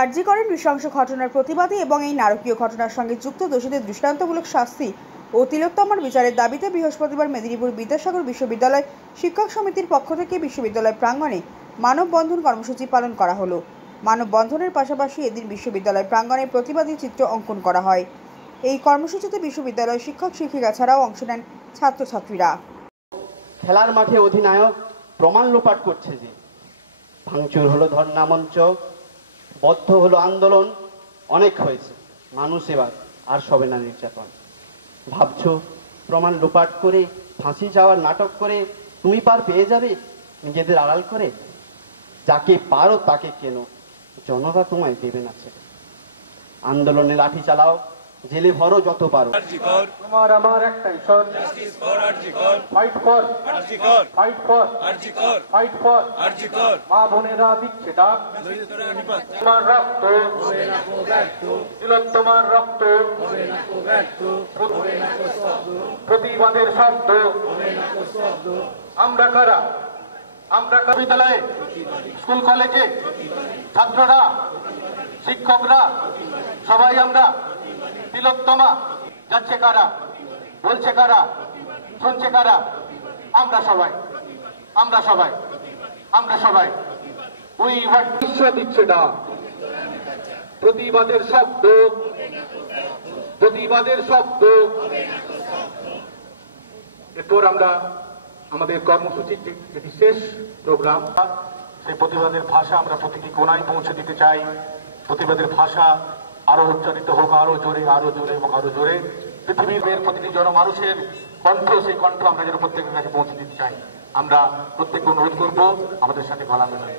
আরজি করের নৃশংস ঘটনার প্রতিবাদে এবং এই নারকীয় ঘটনার সঙ্গে যুক্ত দোষীদের দৃষ্টান্তমূলক শাস্তি ও তিলোত্তমার বিচারের দাবিতে বৃহস্পতিবার মেদিনীপুর বিদ্যাসাগর বিশ্ববিদ্যালয় শিক্ষক সমিতির পক্ষ থেকে বিশ্ববিদ্যালয় প্রাঙ্গণে মানববন্ধন কর্মসূচি পালন করা হলো। মানববন্ধনের পাশাপাশি এদিন বিশ্ববিদ্যালয় প্রাঙ্গণে প্রতিবাদী চিত্র অঙ্কন করা হয়। এই কর্মসূচিতে বিশ্ববিদ্যালয়ের শিক্ষক শিক্ষিকা ছাড়াও অংশ নেন ছাত্রছাত্রীরা। খেলার মাঠে অধিনায়ক প্রমাণ লোপাট করছে যে ভাঙচুর হলো, ধর্ণা মঞ্চ বদ্ধ হলো, আন্দোলন অনেক হয়েছে, মানুষ এবার আর সবে না নির্যাতন। ভাবছো প্রমাণ লোপাট করে ফাঁসি যাওয়ার নাটক করে তুমি পার পেয়ে যাবে নিজেদের আড়াল করে? যাকে পারো তাকে কেন, জনতা তোমায় দেবে না ছেড়ে। আন্দোলনে লাঠি চালাও, জেলে ভরো যত পারো। তোমার আমার একটাই স্বর, ফাইট ফর আরজি কর, ফাইট ফর আরজি কর, ফাইট ফর আরজি কর। মা বোনেরা দিচ্ছে ডাক, তোমার রক্ত হবে না কো ব্যর্থ, তিলোত্তমার রক্ত হবে না কো ব্যর্থ, হবে না কো শব্দ, প্রতিবাদের শব্দ হবে না কো শব্দ। আমরা কারা? আমরা বিদ্যালয়ে, স্কুল কলেজে ছাত্ররা, শিক্ষকরা সবাই আমরা। তিলোত্তমা যাচ্ছে কারা, বলছে কারা, শুনছে কারা? আমরা সবাই, আমরা সবাই, আমরা সবাই। উই ওয়ান্ট বিশ্ব দিচ্ছে না প্রতিবাদের শব্দ, প্রতিবাদের শব্দ। এরপর আমরা আমাদের কর্মসূচির যেটি শেষ প্রোগ্রাম, সেই প্রতিবাদের ভাষা আমরা প্রতিটি কোণায় পৌঁছে দিতে চাই। প্রতিবাদের ভাষা আরো উচ্চারিত হোক, আরো জোরে, আরো জোরে এবং আরো জোরে। পৃথিবীর প্রতিটি জনমানুষের কণ্ঠ, সেই কণ্ঠ আমরা যেন প্রত্যেকের কাছে পৌঁছে দিতে চাই। আমরা প্রত্যেককে অনুরোধ করবো আমাদের সাথে গলা মেলায়।